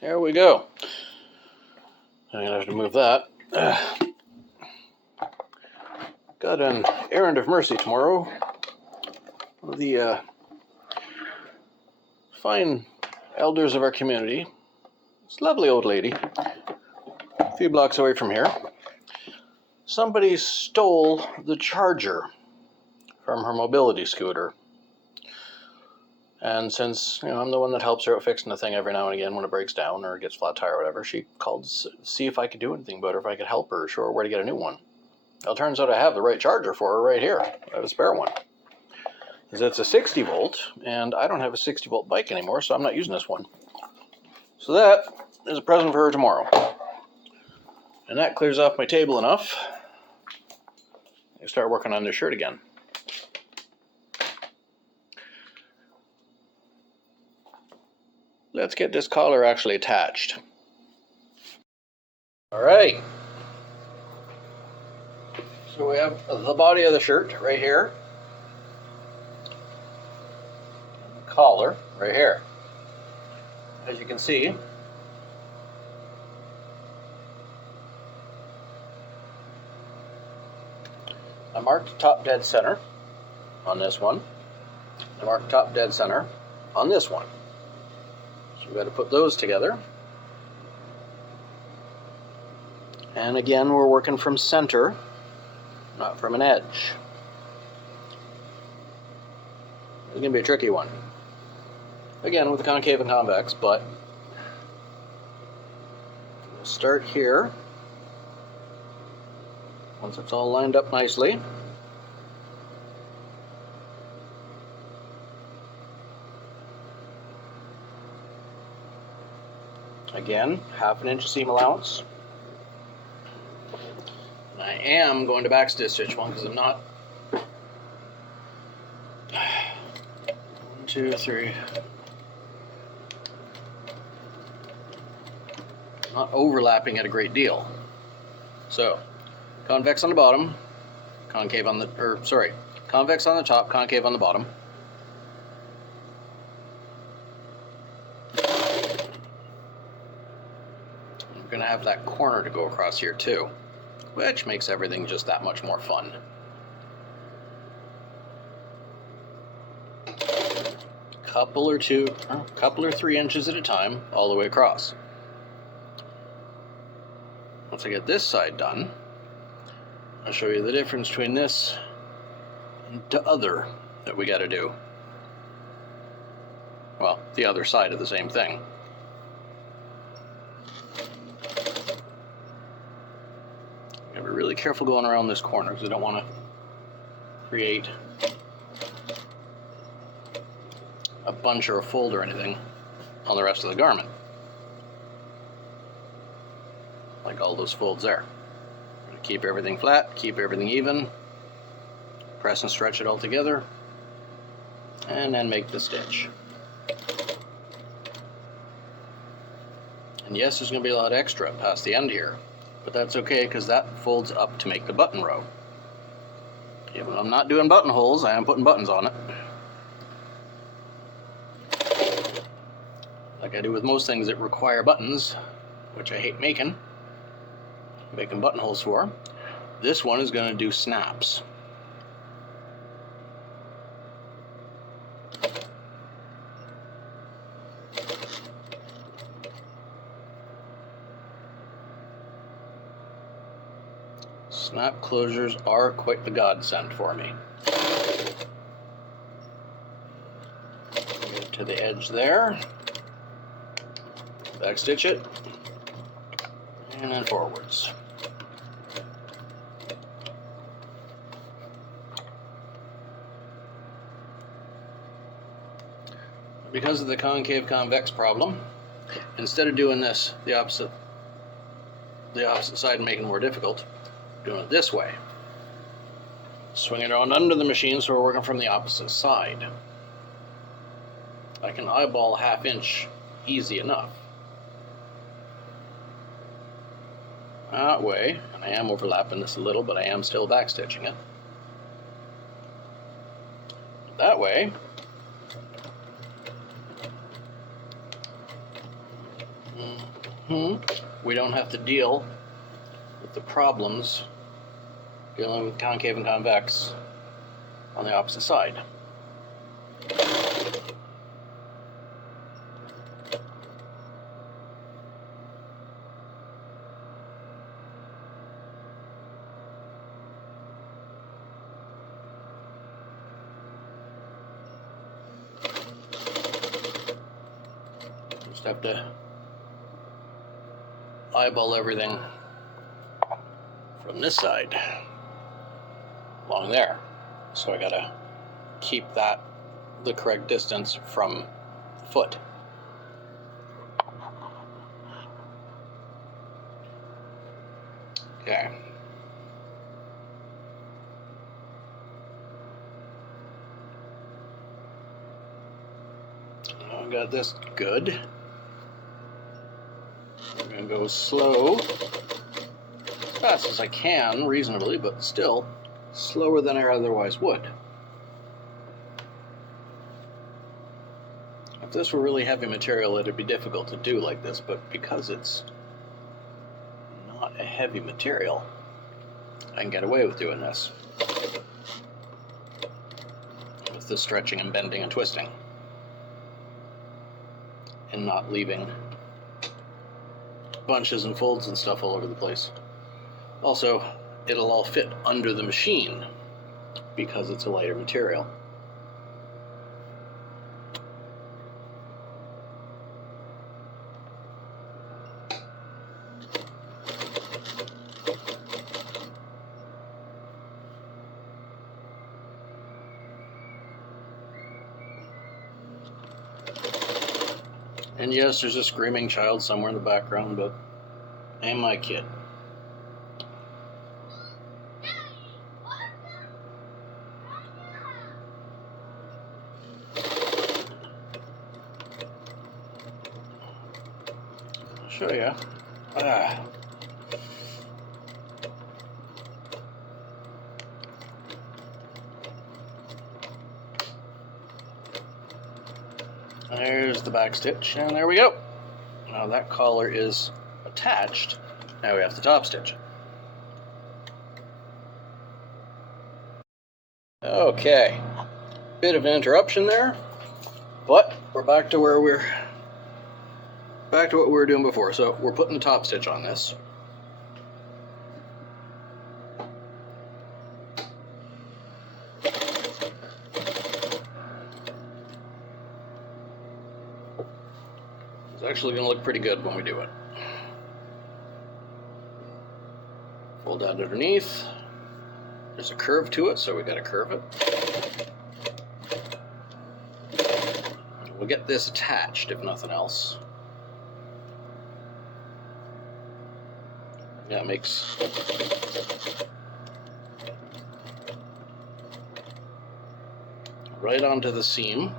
There we go. I'm gonna have to move that. Got an errand of mercy tomorrow. The fine elders of our community, this lovely old lady, a few blocks away from here, somebody stole the charger from her mobility scooter. And since, I'm the one that helps her out fixing the thing every now and again when it breaks down or gets flat tire or whatever, she called to see if I could do anything about it, if I could help her, show her where to get a new one. Well, it turns out I have the right charger for her right here. I have a spare one. Because it's a 60 volt, and I don't have a 60 volt bike anymore, so I'm not using this one. So that is a present for her tomorrow. And that clears off my table enough. I start working on this shirt again. Let's get this collar actually attached. All right. So we have the body of the shirt right here. The collar right here. As you can see, I marked top dead center on this one. I marked top dead center on this one. So we've got to put those together. And again, we're working from center, not from an edge. It's going to be a tricky one. Again, with the concave and convex, but we'll start here. Once it's all lined up nicely. Again, 1/2 inch seam allowance. And I am going to backstitch one because I'm not. 1, 2, 3. Not overlapping it a great deal. So, convex on the bottom, convex on the top, concave on the bottom. We're going to have that corner to go across here too, which makes everything just that much more fun. Couple or 3 inches at a time, all the way across. Once I get this side done, I'll show you the difference between this and the other that we got to do. Well, the other side of the same thing. Gotta be really careful going around this corner because I don't want to create a bunch or a fold or anything on the rest of the garment. Like all those folds there. Keep everything flat, keep everything even, press and stretch it all together, and then make the stitch. And yes, there's going to be a lot extra past the end here, but that's okay because that folds up to make the button row. Even though I'm not doing buttonholes, I am putting buttons on it. Like I do with most things that require buttons, which I hate making buttonholes for. This one is going to do snaps. Snap closures are quite the godsend for me. Get to the edge there, backstitch it, and then forwards. Because of the concave convex problem, instead of doing this the opposite side and making it more difficult, doing it this way. Swing it around under the machine so we're working from the opposite side. I can eyeball 1/2 inch easy enough. That way, and I am overlapping this a little, but I am still backstitching it. That way, We don't have to deal with the problems dealing with concave and convex on the opposite side. Just have to eyeball everything from this side along there. So I gotta keep that the correct distance from the foot. Okay. I got this good. I'm gonna go slow, as fast as I can, reasonably, but still slower than I otherwise would. If this were really heavy material, it'd be difficult to do like this, but because it's not a heavy material, I can get away with doing this. With the stretching and bending and twisting. And not leaving bunches and folds and stuff all over the place. Also, it'll all fit under the machine because it's a lighter material. And yes, there's a screaming child somewhere in the background, but ain't my kid. I'll show you. There's the back stitch, and there we go. Now that collar is attached. Now we have to top stitch. Okay, bit of an interruption there, but we're back to what we were doing before. So we're putting the top stitch on this. It's actually going to look pretty good when we do it. Fold that underneath. There's a curve to it, so we got to curve it. We'll get this attached, if nothing else. Yeah, it makes right onto the seam.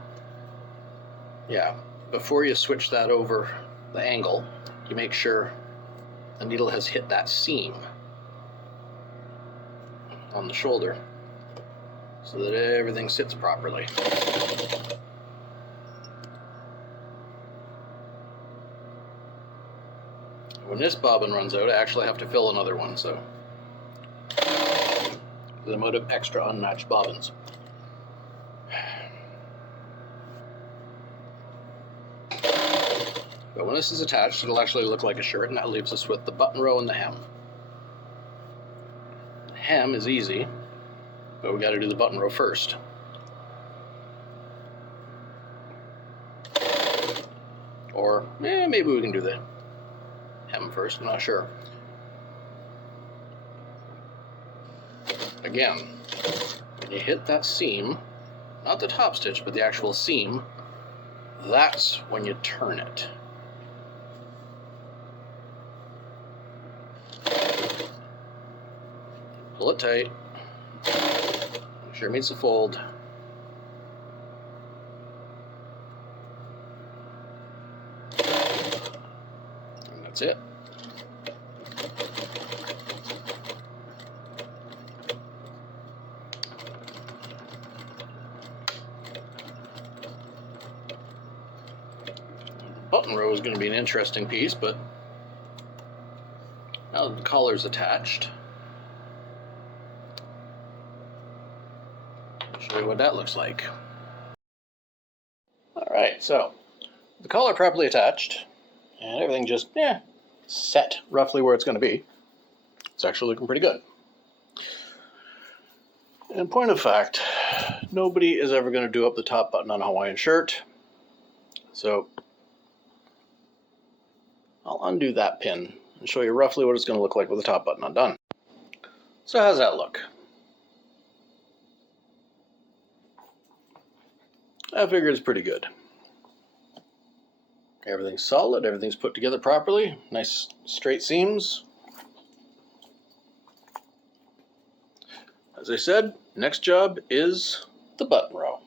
Yeah. Before you switch that over the angle, you make sure the needle has hit that seam on the shoulder so that everything sits properly. When this bobbin runs out, I actually have to fill another one, so the amount of extra unmatched bobbins. But when this is attached, it'll actually look like a shirt, and that leaves us with the button row and the hem. The hem is easy, but we got to do the button row first. Or maybe we can do the hem first, I'm not sure. Again, when you hit that seam, not the top stitch, but the actual seam, that's when you turn it. Pull it tight, make sure it meets the fold. And that's it. button row is going to be an interesting piece, but now that the collar's attached, I'll show you what that looks like. Alright, so the collar properly attached, and everything just set roughly where it's going to be. It's actually looking pretty good. In point of fact, nobody is ever going to do up the top button on a Hawaiian shirt. So I'll undo that pin and show you roughly what it's going to look like with the top button undone. So how's that look? I figure it's pretty good. Everything's solid, everything's put together properly, nice straight seams. As I said, next job is the button row.